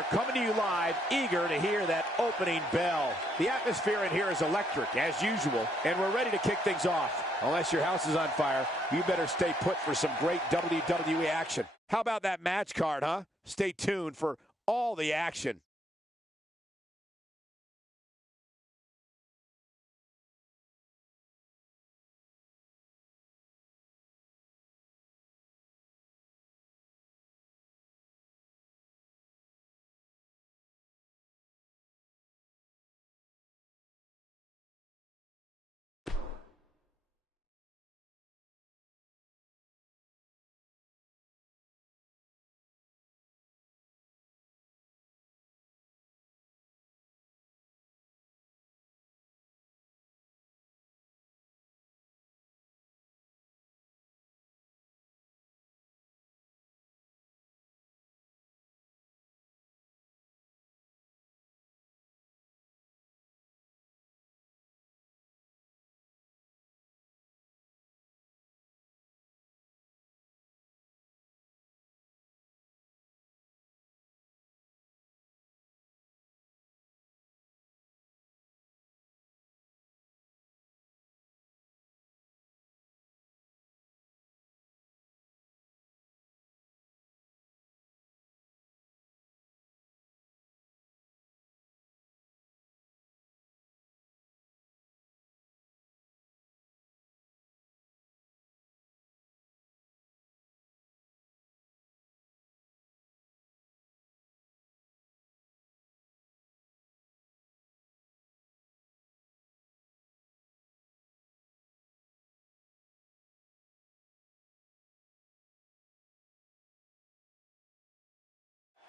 Coming to you live, eager to hear that opening bell. The atmosphere in here is electric, as usual, and we're ready to kick things off. Unless your house is on fire, you better stay put for some great WWE action. How about that match card, huh? Stay tuned for all the action.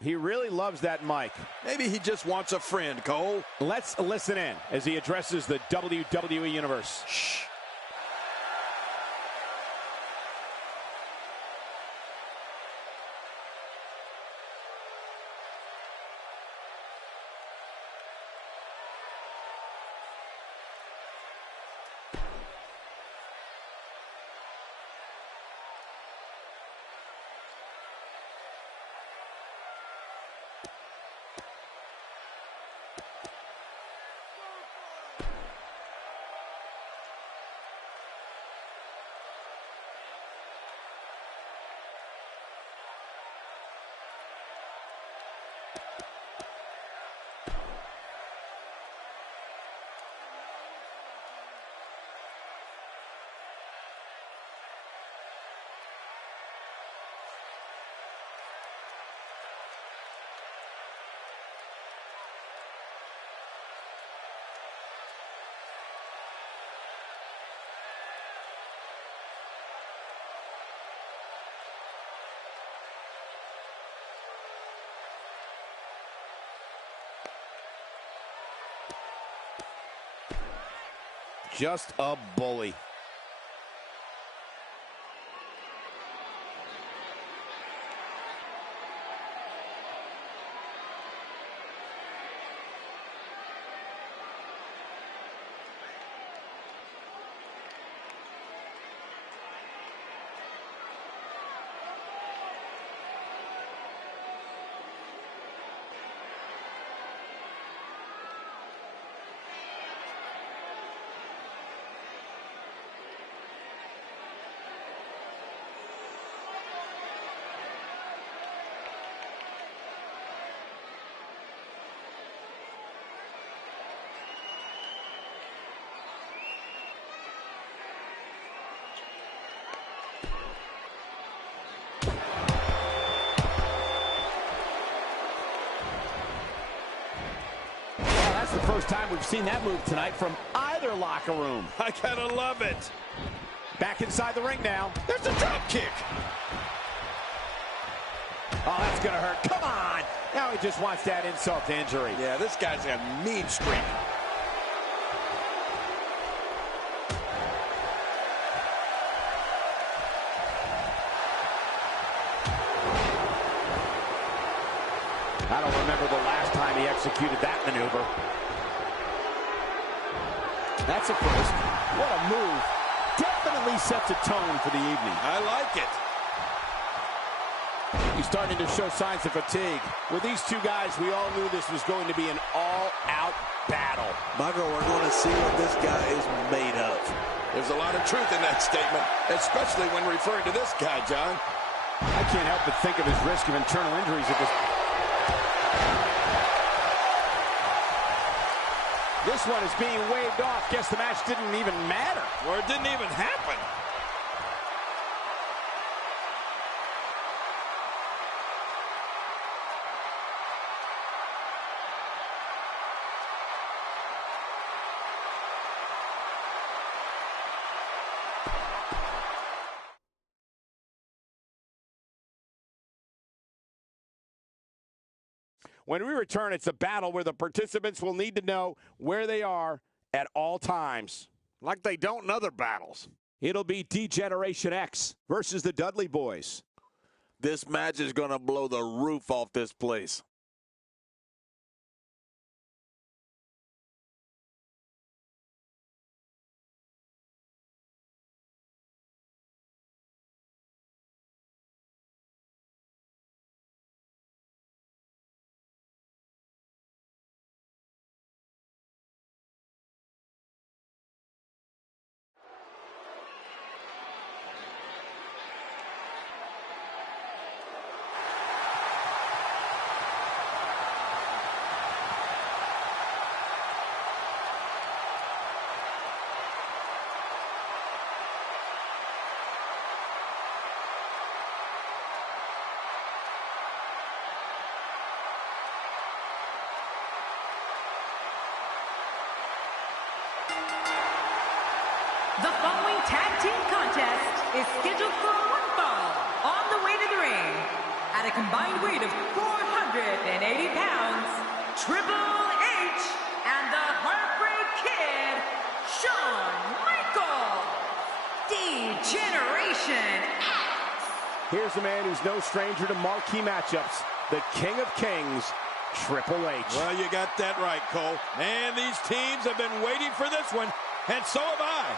He really loves that mic. Maybe he just wants a friend, Cole. Let's listen in as he addresses the WWE Universe. Shh. Just a bully. That's the first time we've seen that move tonight from either locker room. I gotta love it. Back inside the ring now. There's a drop kick. Oh, that's gonna hurt. Come on. Now he just wants that insult to injury. Yeah, this guy's a mean streak. I don't remember the last time he executed that maneuver. That's a first. What a move. Definitely sets a tone for the evening. I like it. He's starting to show signs of fatigue. With these two guys, we all knew this was going to be an all-out battle. Michael, we're going to see what this guy is made of. There's a lot of truth in that statement, especially when referring to this guy, John. I can't help but think of his risk of internal injuries at this. This one is being waved off. Guess the match didn't even matter. Or it didn't even happen. When we return, it's a battle where the participants will need to know where they are at all times. Like they don't in other battles. It'll be D-Generation X versus the Dudley Boys. This match is going to blow the roof off this place. The following tag team contest is scheduled for one fall on the way to the ring. At a combined weight of 480 pounds, Triple H and the Heartbreak Kid, Shawn Michaels, D-Generation X. Here's a man who's no stranger to marquee matchups, the King of Kings, Triple H. Well, you got that right, Cole. And these teams have been waiting for this one, and so have I.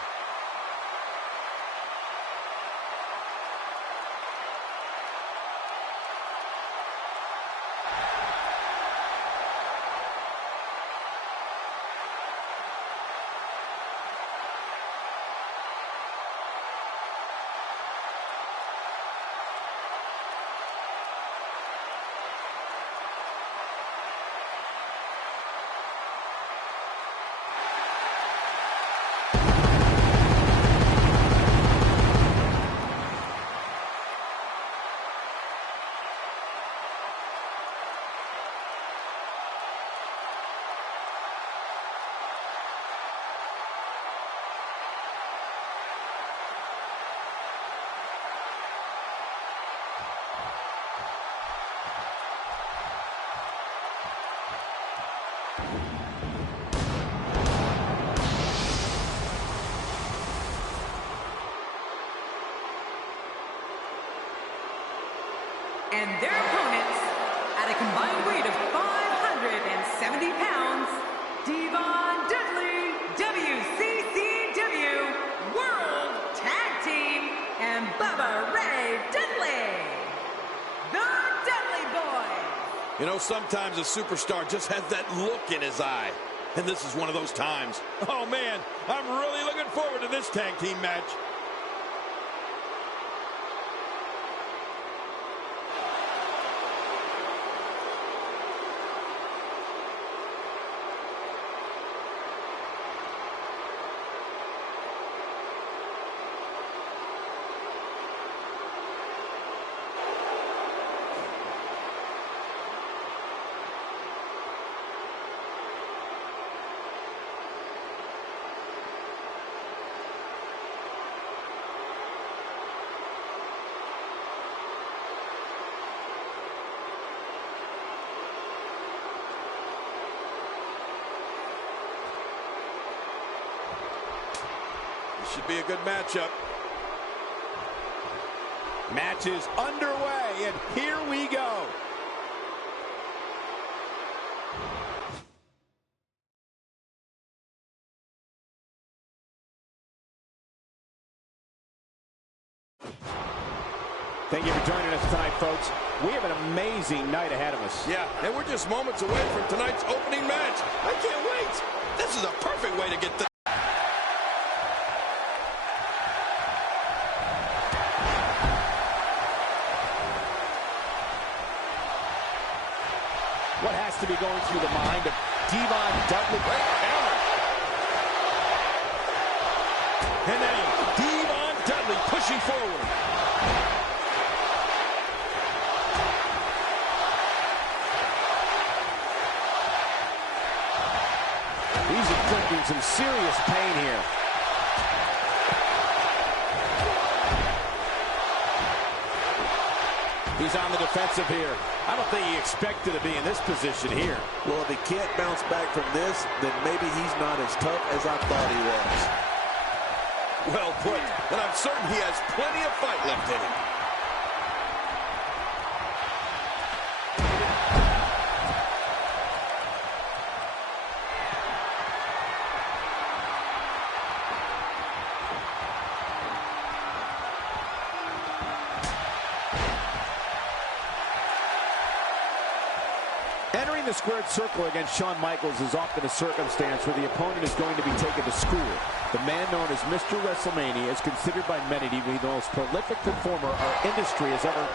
And their opponents, at a combined weight of 570 pounds, Devon Dudley, WCCW World Tag Team, and Bubba Ray Dudley, the Dudley Boys. You know, sometimes a superstar just has that look in his eye. And this is one of those times. Oh, man, I'm really looking forward to this tag team match. Should be a good matchup. Match is underway, and here we go. Thank you for joining us tonight, folks. We have an amazing night ahead of us. Yeah, and we're just moments away from tonight's opening match. I can't wait. This is a perfect way to get the... What has to be going through the mind of Devon Dudley? Great counter. And now Devon Dudley pushing forward. He's inflicting some serious pain here. He's on the defensive here. I don't think he expected to be in this position here. Well, if he can't bounce back from this, then maybe he's not as tough as I thought he was. Well put, and I'm certain he has plenty of fight left in him. Entering the squared circle against Shawn Michaels is often a circumstance where the opponent is going to be taken to school. The man known as Mr. WrestleMania is considered by many to be the most prolific performer our industry has ever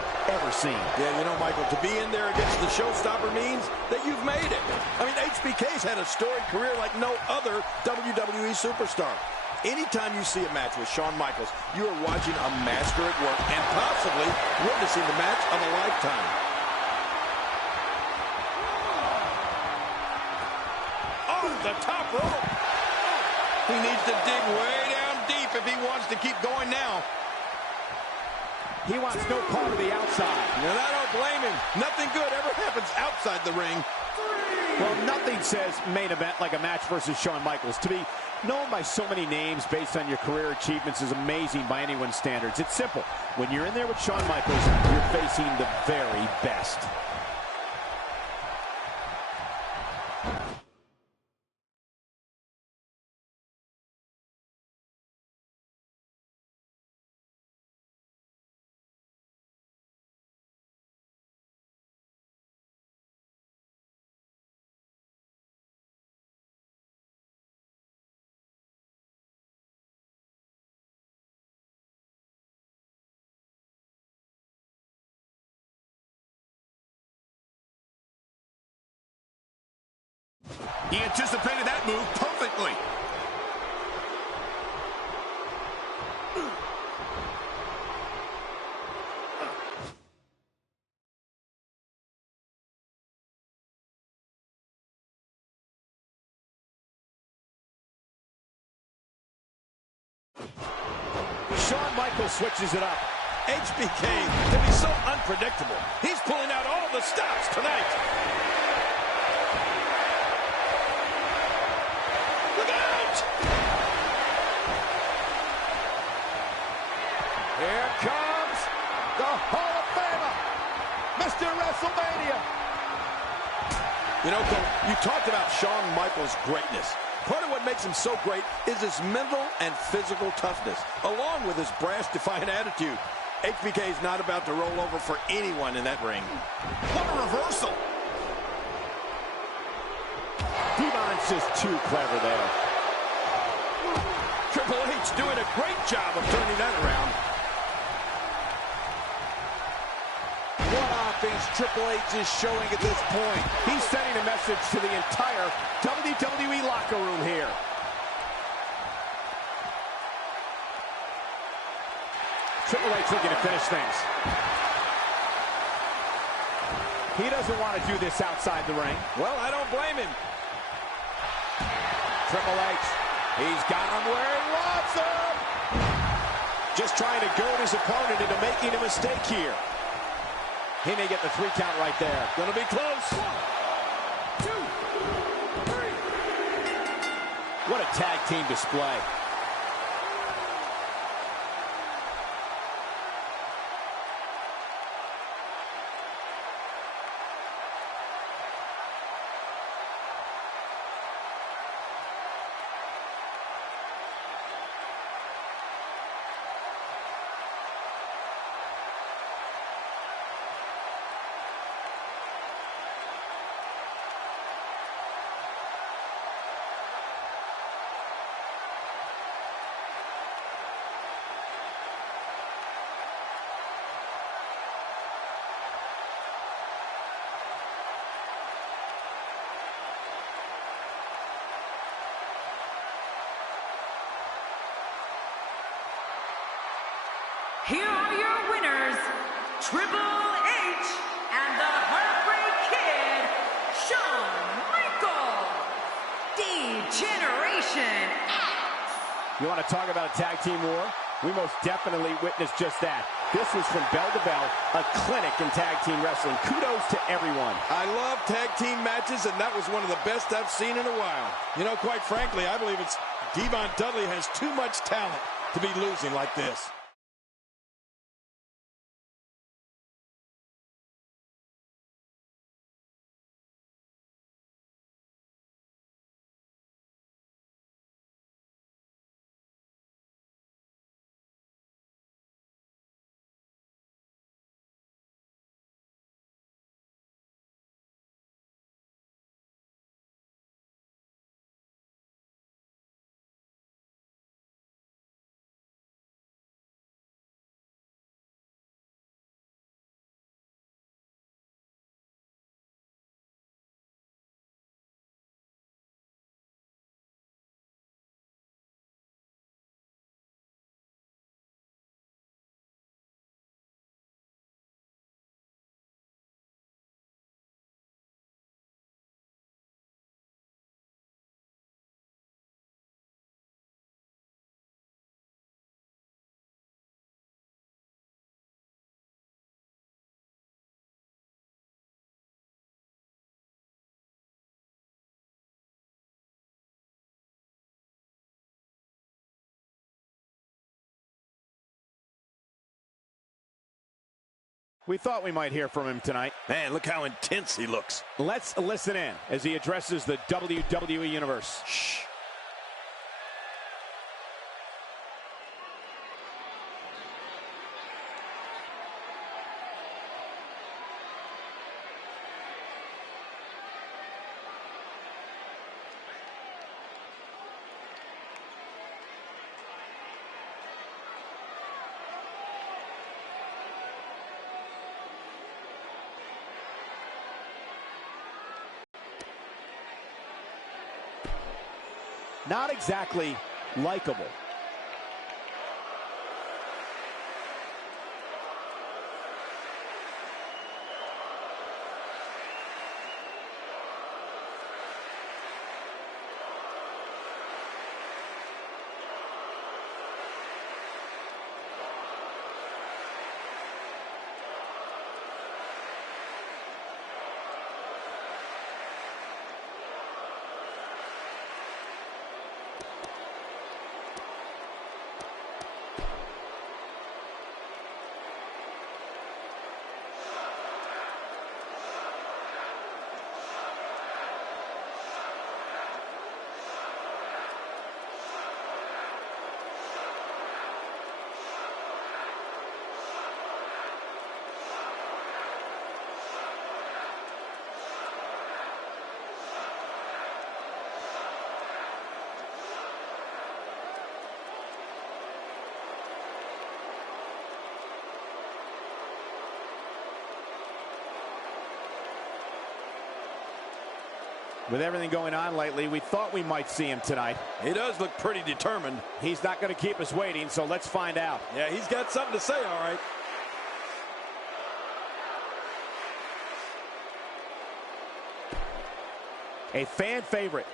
seen. Yeah, you know, Michael, to be in there against the showstopper means that you've made it. I mean, HBK's had a storied career like no other WWE superstar. Anytime you see a match with Shawn Michaels, you are watching a master at work and possibly witnessing the match of a lifetime. The top rope. He needs to dig way down deep if he wants to keep going now. He wants no part of the outside. And I don't blame him. Nothing good ever happens outside the ring. Well, nothing says main event like a match versus Shawn Michaels. To be known by so many names based on your career achievements is amazing by anyone's standards. It's simple. When you're in there with Shawn Michaels, you're facing the very best. He anticipated that move perfectly. Shawn Michaels switches it up. HBK can be so unpredictable. He's pulling out all the stops tonight. Look out! Here comes the Hall of Famer, Mr. WrestleMania. You know, Cole, you talked about Shawn Michaels' greatness. Part of what makes him so great is his mental and physical toughness, along with his brash, defiant attitude. HBK is not about to roll over for anyone in that ring. What a reversal! Devon's just too clever there. Triple H doing a great job of turning that around. What offense Triple H is showing at this point. He's sending a message to the entire WWE locker room here. Triple H looking to finish things. He doesn't want to do this outside the ring. Well, I don't blame him. Triple H, he's got him where he wants him. Just trying to goad his opponent into making a mistake here. He may get the 3 count right there. Gonna be close. 1, 2, 3. What a tag team display. Triple H, and the Heartbreak Kid, Shawn Michaels. D-Generation X. You want to talk about a tag team war? We most definitely witnessed just that. This was from bell to bell, a clinic in tag team wrestling. Kudos to everyone. I love tag team matches, and that was one of the best I've seen in a while. You know, quite frankly, I believe it's Devon Dudley has too much talent to be losing like this. We thought we might hear from him tonight. Man, look how intense he looks. Let's listen in as he addresses the WWE Universe. Shh. Not exactly likable. With everything going on lately, we thought we might see him tonight. He does look pretty determined. He's not going to keep us waiting, so let's find out. Yeah, he's got something to say, all right. A fan favorite.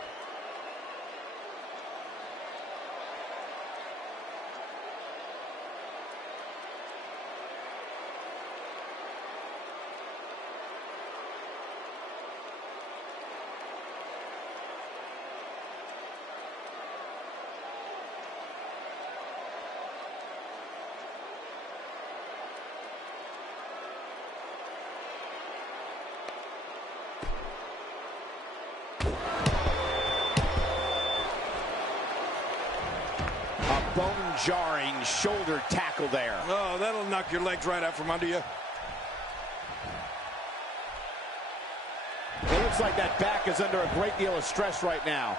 Bone-jarring shoulder tackle there. Oh, that'll knock your legs right out from under you. It looks like that back is under a great deal of stress right now.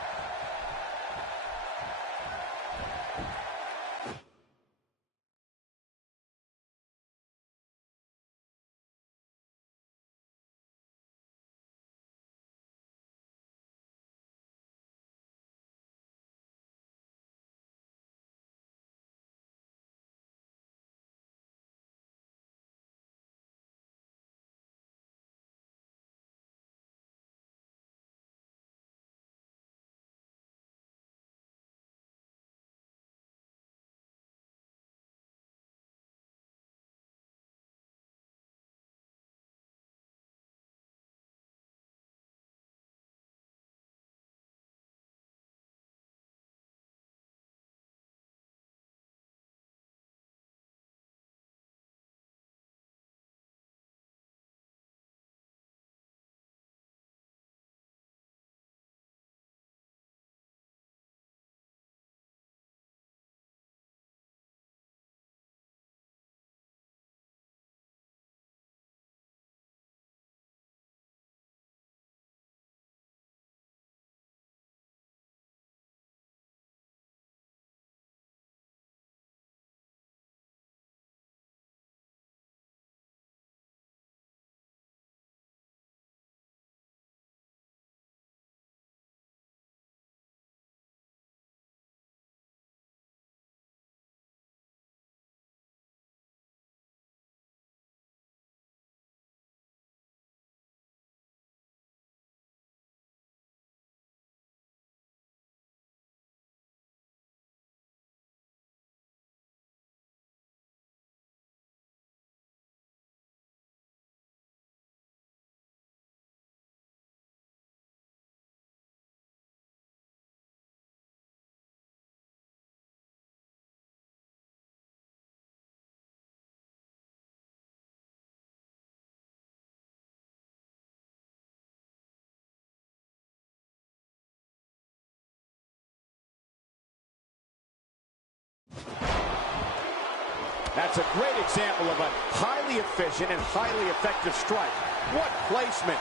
That's a great example of a highly efficient and highly effective strike. What placement.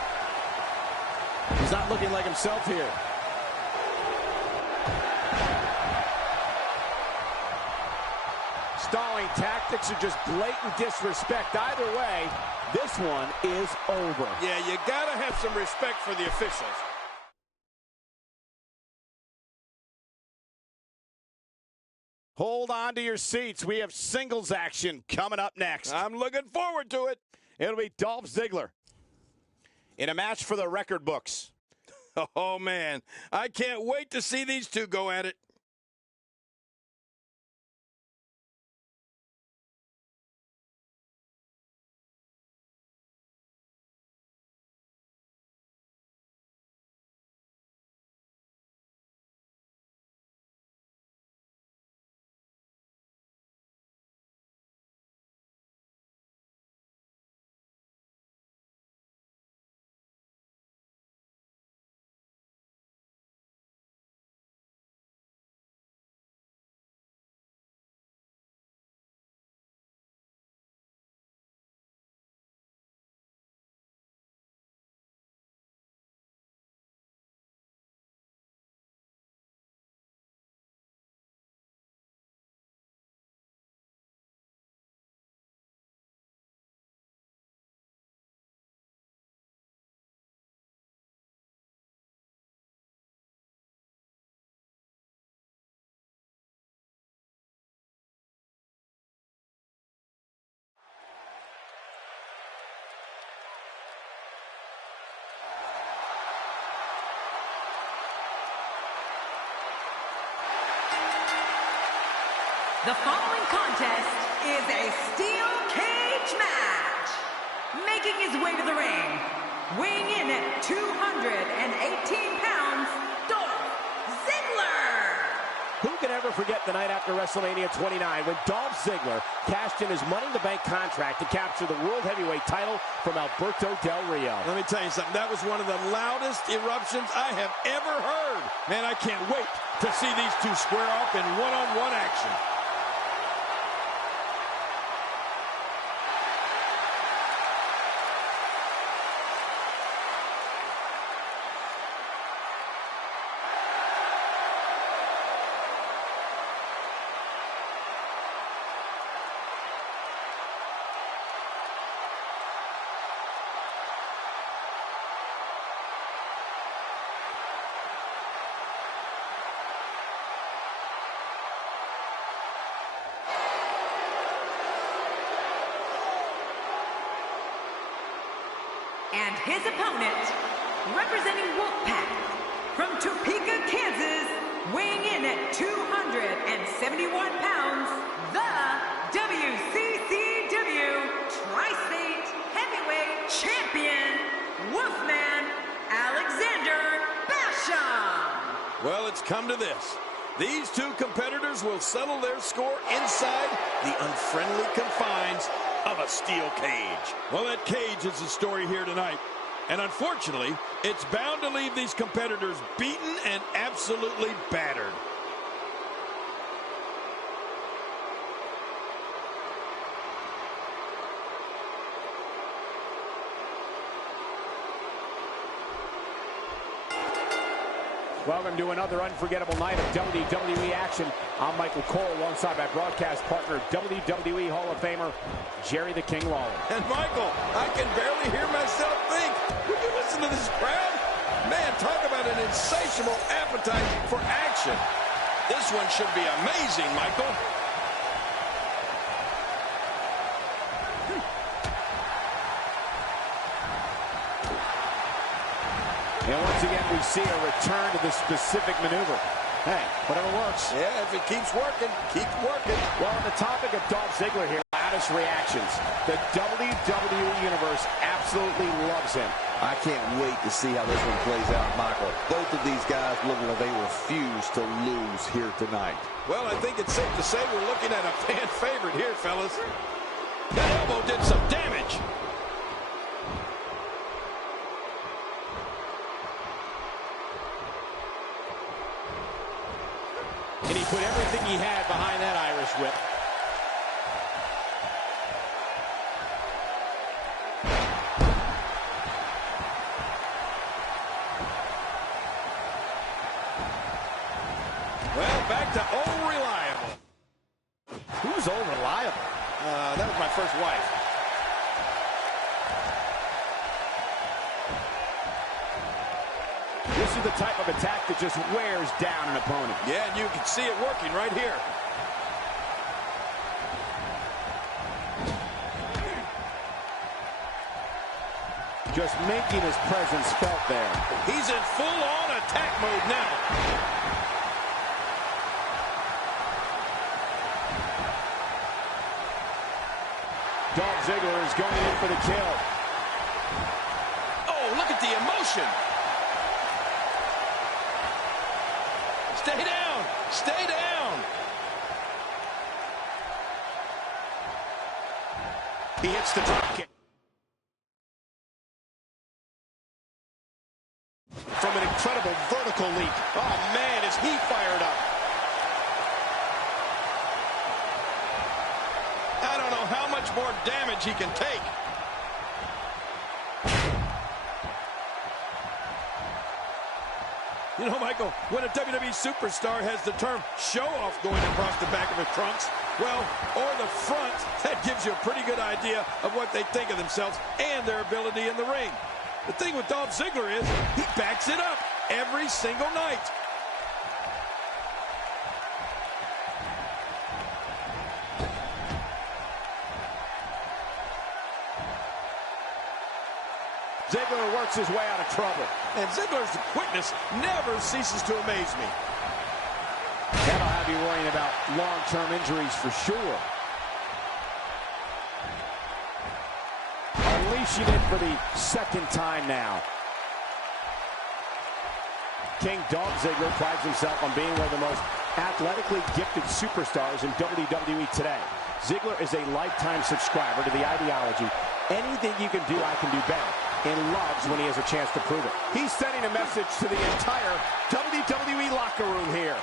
He's not looking like himself here. Stalling tactics are just blatant disrespect. Either way, this one is over. Yeah, you gotta have some respect for the officials. Hold on to your seats. We have singles action coming up next. I'm looking forward to it. It'll be Dolph Ziggler in a match for the record books. Oh, man. I can't wait to see these two go at it. The following contest is a steel cage match. Making his way to the ring, weighing in at 218 pounds, Dolph Ziggler. Who can ever forget the night after WrestleMania 29 when Dolph Ziggler cashed in his Money in the Bank contract to capture the World Heavyweight title from Alberto Del Rio? Let me tell you something. That was one of the loudest eruptions I have ever heard. Man, I can't wait to see these two square off in one-on-one action. And his opponent, representing Wolfpack, from Topeka, Kansas, weighing in at 271 pounds, the WCCW Tri-State Heavyweight Champion, Wolfman Alexander Basham. Well, it's come to this. These two competitors will settle their score inside the unfriendly confines of a steel cage. Well, that cage is the story here tonight. And unfortunately, it's bound to leave these competitors beaten and absolutely battered. Welcome to another unforgettable night of WWE action. I'm Michael Cole alongside my broadcast partner, WWE Hall of Famer, Jerry the King Lawler. And Michael, I can barely hear myself think. Would you listen to this crowd? Man, talk about an insatiable appetite for action. This one should be amazing, Michael. And once again, we see a return to the specific maneuver. Hey, whatever works. Yeah, if it keeps working, keep working. Well, on the topic of Dolph Ziggler here, loudest reactions. The WWE Universe absolutely loves him. I can't wait to see how this one plays out, Michael. Both of these guys look like they refuse to lose here tonight. Well, I think it's safe to say we're looking at a fan favorite here, fellas. That elbow did some damage. And he put everything he had behind that Irish whip. Well, back to old reliable. Who's old reliable? That was my first wife. This is the type of attack that just wears down an opponent. Yeah, and you can see it working right here. Just making his presence felt there. He's in full-on attack mode now. Dolph Ziggler is going in for the kill. Oh, look at the emotion. Stay down. Stay down. He hits the drop kick. From an incredible vertical leap. Oh, man, is he fired up. I don't know how much more damage he can take. You know, Michael, when a WWE superstar has the term show-off going across the back of his trunks, well, or the front, that gives you a pretty good idea of what they think of themselves and their ability in the ring. The thing with Dolph Ziggler is he backs it up every single night. Ziggler works his way out of trouble. And Ziggler's quickness never ceases to amaze me. That'll have you worrying about long-term injuries for sure. Unleashing it for the second time now. King Dolph Ziggler prides himself on being one of the most athletically gifted superstars in WWE today. Ziggler is a lifetime subscriber to the ideology, anything you can do, I can do better, and loves when he has a chance to prove it. He's sending a message to the entire WWE locker room here.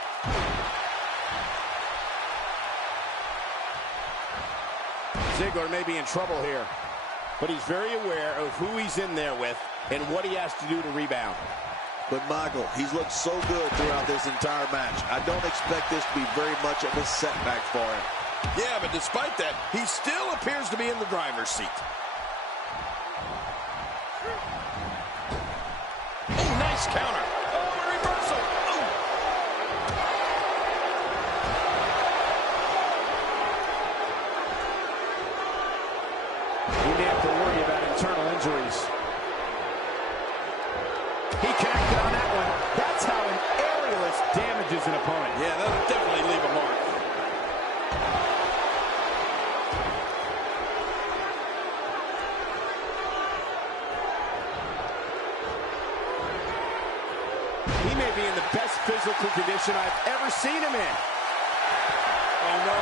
Ziggler may be in trouble here, but he's very aware of who he's in there with and what he has to do to rebound. But Michael, he's looked so good throughout this entire match. I don't expect this to be very much of a setback for him. Yeah, but despite that, he still appears to be in the driver's seat. Oh, nice counter. Oh, a reversal. Oh. He may have to worry about internal injuries. He connected on that one. That's how an aerialist damages an opponent. Yeah, that'll definitely leave a mark. He may be in the best physical condition I've ever seen him in. Oh, no.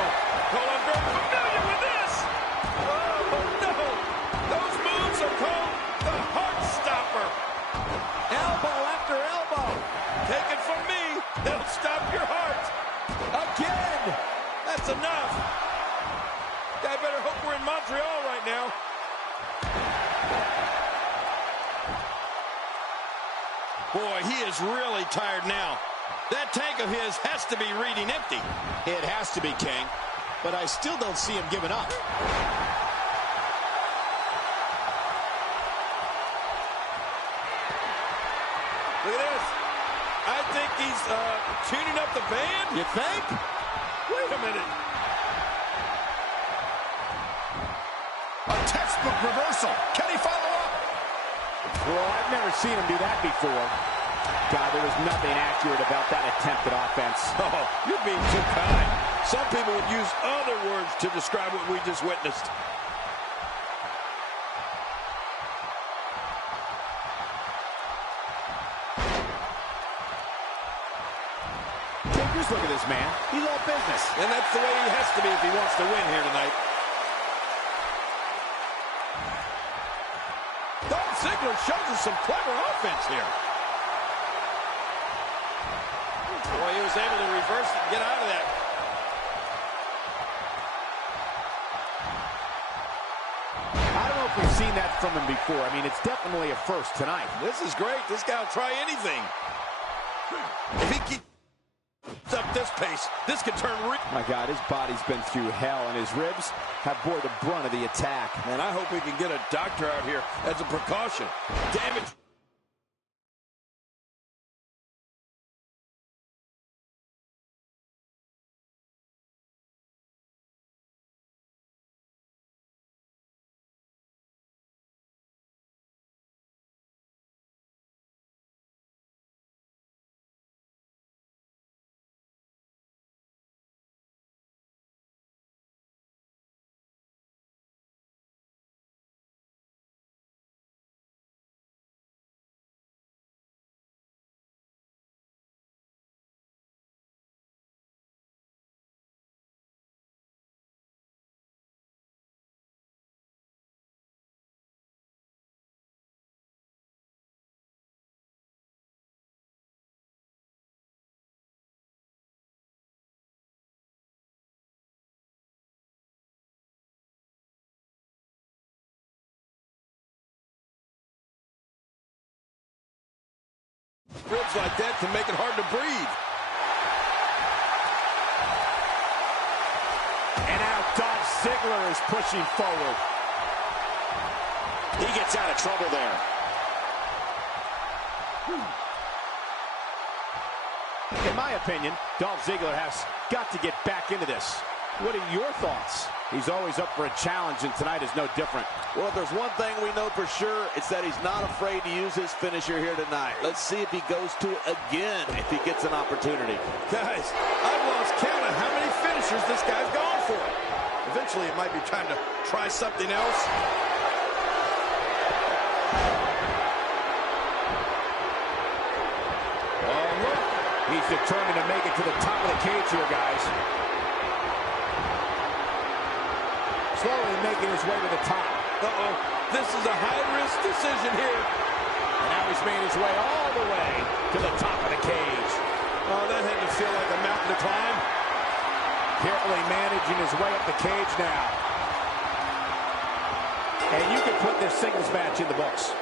Oh, I'm very familiar with this. Oh, no. Those moves are called the Heart Stopper. Elbow after elbow. Take it from me. They'll stop your heart. Again. That's enough. I better hope we're in Montreal right now. Boy, he is really tired now. That tank of his has to be reading empty. It has to be, King. But I still don't see him giving up. Look at this. I think he's tuning up the band. You think? Wait a minute. A textbook reversal. Can he follow up? Well, I've never seen him do that before. God, there was nothing accurate about that attempted offense. Oh, you're being too kind. Some people would use other words to describe what we just witnessed. Just look at this man. He's all business. And that's the way he has to be if he wants to win here tonight. Dolph Ziggler shows us some clever offense here. Boy, he was able to reverse it and get out of that. I don't know if we've seen that from him before. I mean, it's definitely a first tonight. This is great. This guy will try anything. If he keeps... Up this pace, this could turn. My God, his body's been through hell, and his ribs have bore the brunt of the attack. And I hope we can get a doctor out here as a precaution. Damage. Ribs like that can make it hard to breathe. And now Dolph Ziggler is pushing forward. He gets out of trouble there. In my opinion, Dolph Ziggler has got to get back into this. What are your thoughts? He's always up for a challenge, and tonight is no different. Well, if there's one thing we know for sure, it's that he's not afraid to use his finisher here tonight. Let's see if he goes to it again if he gets an opportunity. Guys, I've lost count of how many finishers this guy's gone for. Eventually, it might be time to try something else. Oh, look. He's determined to make it to the top of the cage here, guys. Slowly making his way to the top. Uh-oh. This is a high-risk decision here. And now he's made his way all the way to the top of the cage. Oh, that had to feel like a mountain to climb. Carefully managing his way up the cage now. And you can put this singles match in the books.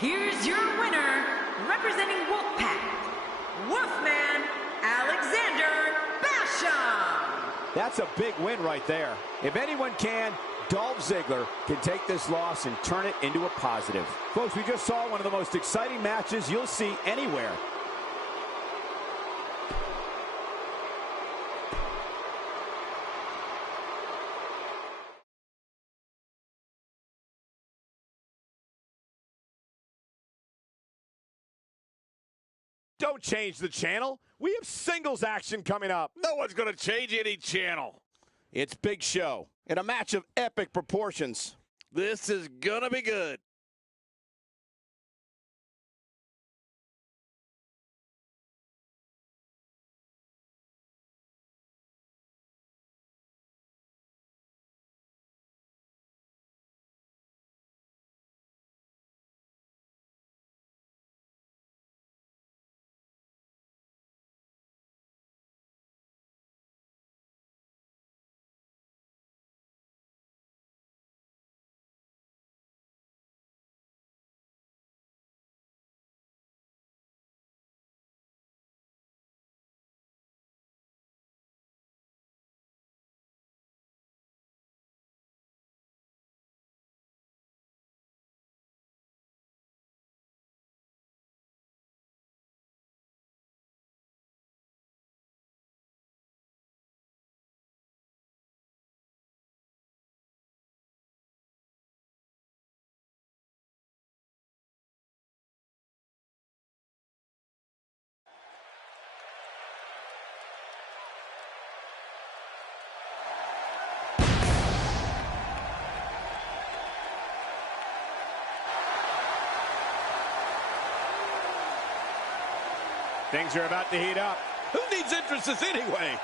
Here's your winner, representing Wolfpack, Wolfman Alexander Basham. That's a big win right there. If anyone can, Dolph Ziggler can take this loss and turn it into a positive. Folks, we just saw one of the most exciting matches you'll see anywhere. Don't change the channel. We have singles action coming up. No one's going to change any channel. It's Big Show in a match of epic proportions. This is going to be good. Things are about to heat up. Who needs entrances anyway?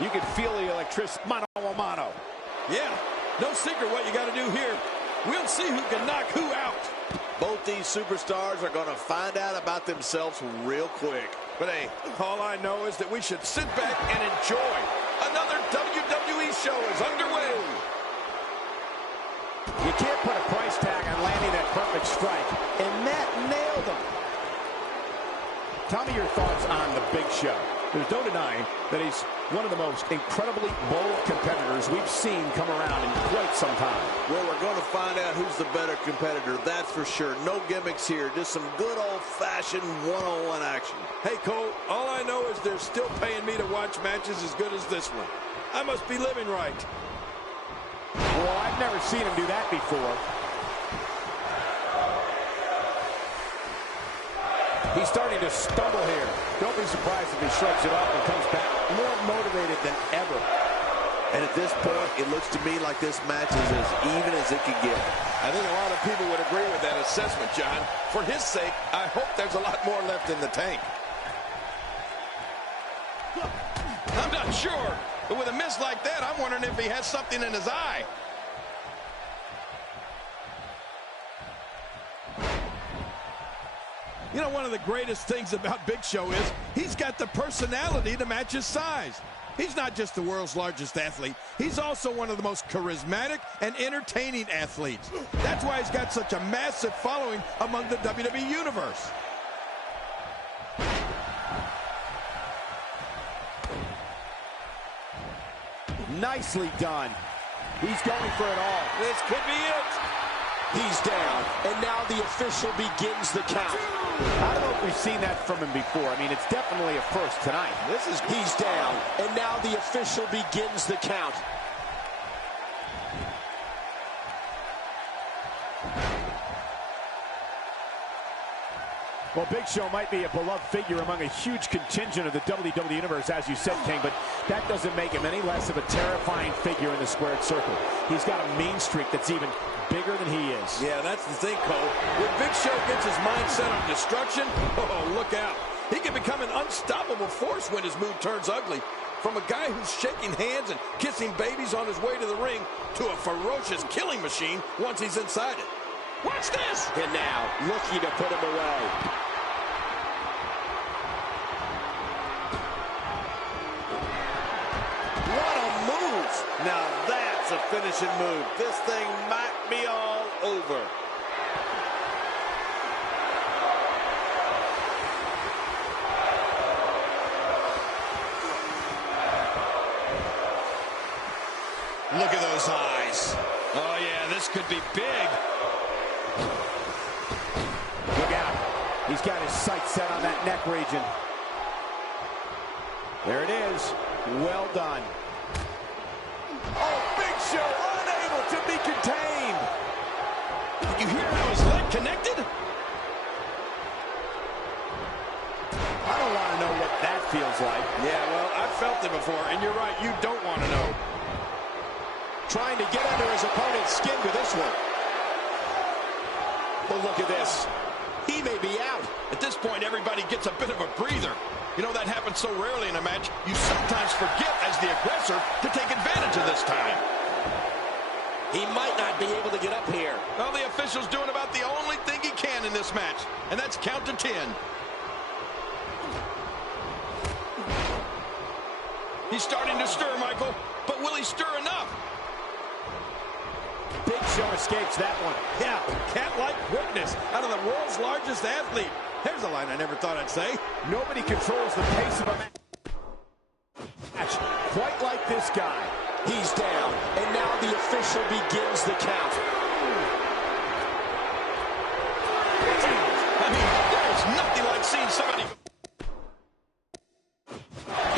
You can feel the electricity. Mano a mano. Yeah, no secret what you got to do here. We'll see who can knock who out. Both these superstars are going to find out about themselves real quick. But hey, all I know is that we should sit back and enjoy. Another WWE show is underway. You can't put a price tag on landing that perfect strike, and that nailed him. Tell me your thoughts on the Big Show. There's no denying that he's one of the most incredibly bold competitors we've seen come around in quite some time. Well, we're going to find out who's the better competitor, that's for sure. No gimmicks here, just some good old-fashioned one-on-one action. Hey, Cole, all I know is they're still paying me to watch matches as good as this one. I must be living right. Well, I've never seen him do that before. He's starting to stumble here. Don't be surprised if he shrugs it off and comes back more motivated than ever. And at this point, it looks to me like this match is as even as it can get. I think a lot of people would agree with that assessment, John. For his sake, I hope there's a lot more left in the tank. I'm not sure, but with a miss like that, I'm wondering if he has something in his eye. You know, one of the greatest things about Big Show is he's got the personality to match his size. He's not just the world's largest athlete. He's also one of the most charismatic and entertaining athletes. That's why he's got such a massive following among the WWE Universe. Nicely done. He's going for it all. This could be it. He's down, and now the official begins the count. I don't know if we've seen that from him before. I mean, it's definitely a first tonight. He's down, and now the official begins the count. Well, Big Show might be a beloved figure among a huge contingent of the WWE Universe, as you said, King, but that doesn't make him any less of a terrifying figure in the squared circle. He's got a mean streak that's even bigger than he is. Yeah, that's the thing, Cole. When Big Show gets his mind set on destruction, oh, look out. He can become an unstoppable force when his mood turns ugly. From a guy who's shaking hands and kissing babies on his way to the ring to a ferocious killing machine once he's inside it. Watch this! And now, looking to put him away. What a move! Now that's a finishing move. This thing might be all over. Look at those eyes. Oh, yeah, this could be big. Look out. He's got his sights set on that neck region. There it is. Well done. Oh, Big Show unable to be contained. Did you hear how his leg connected? I don't want to know what that feels like. Yeah, well, I've felt it before, and you're right, you don't want to know. Trying to get under his opponent's skin with this one. Oh, look at this. He may be out. At this point, everybody gets a bit of a breather. You know, that happens so rarely in a match, you sometimes forget as the aggressor to take advantage of this time. He might not be able to get up here. Well, the official's doing about the only thing he can in this match, and that's count to 10. He's starting to stir, Michael, but will he stir enough? Big Show escapes that one. Yeah, cat-like quickness out of the world's largest athlete. There's a line I never thought I'd say. Nobody controls the pace of a match quite like this guy. He's down, and now the official begins the count. I mean, there's nothing like seeing somebody...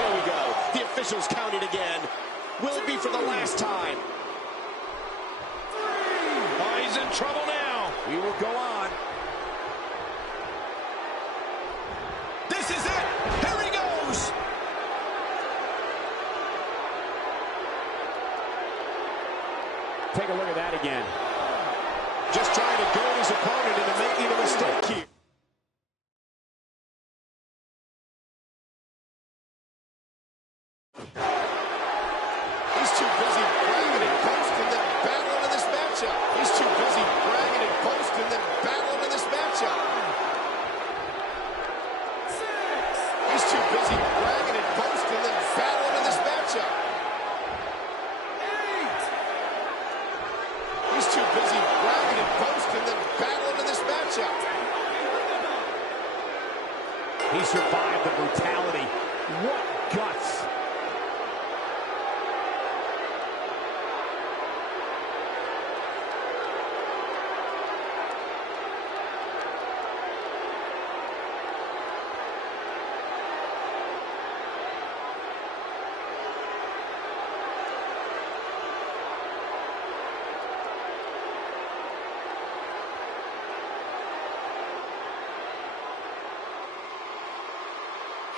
Here we go. The official's counting again. Will it be for the last time? Oh, he's in trouble now. We will go on. This is it. Here he goes. Take a look at that again. Just trying to goad his opponent into making a mistake here. He survived the brutality. What guts.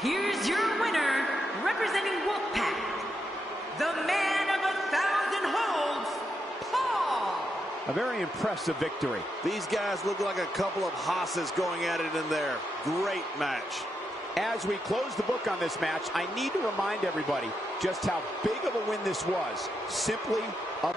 Here's your winner, representing Wolfpack, the man of 1,000 holds, Paul. A very impressive victory. These guys look like a couple of hosses going at it in there. Great match. As we close the book on this match, I need to remind everybody just how big of a win this was. Simply a